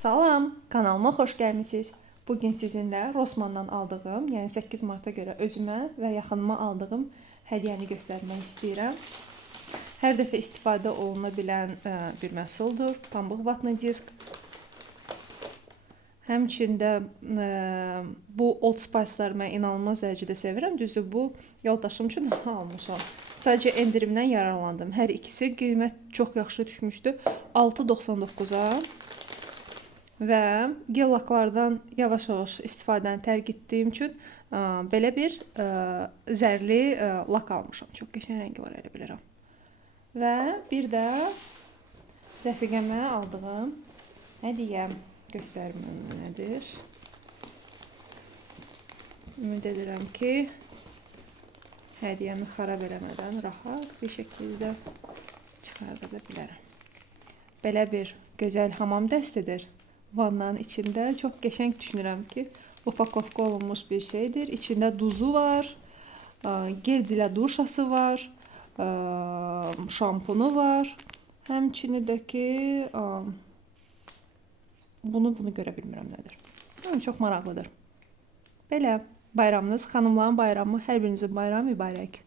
Salam, kanalıma xoş gəlmisiniz. Bugün sizinlə Rossmanndan aldığım, yəni 8 marta görə özümə və yaxınıma aldığım hədiyyəni göstərmək istəyirəm. Hər dəfə istifadə oluna bilən bir məhsuldur. Pambıq vatni disk. Həmçində bu Old Spice-ları mən inanılmaz dərəcədə sevirəm. Düzdür, bu yoldaşım üçün almışam. Sadəcə endirimdən yararlandım. Hər ikisi qiymət çox yaxşı düşmüşdü. 6.99-a. Və gel laklardan yavaş-yavaş istifadəni tərk etdiyim üçün belə bir zərli lak almışam. Çox qəşəng rəngi var, elə bilirəm. Və bir də rəfiqəmə aldığım hədiyyə göstərim nədir. Ümid edirəm ki, hədiyyəmi xarab eləmədən rahat bir şəkildə çıxarda bilərəm. Belə bir gözəl hamam dəstidir. Vannanın içində çox qəşəng düşünürəm ki, upakovka olunmuş bir şeydir. İçində duzu var, gel cilə duşası var, şampunu var. Həmçinin də ki, bunu görə bilmirəm nədir. Çox maraqlıdır. Belə bayramınız, xanımların bayramı, hər birinizin bayramı mübarək.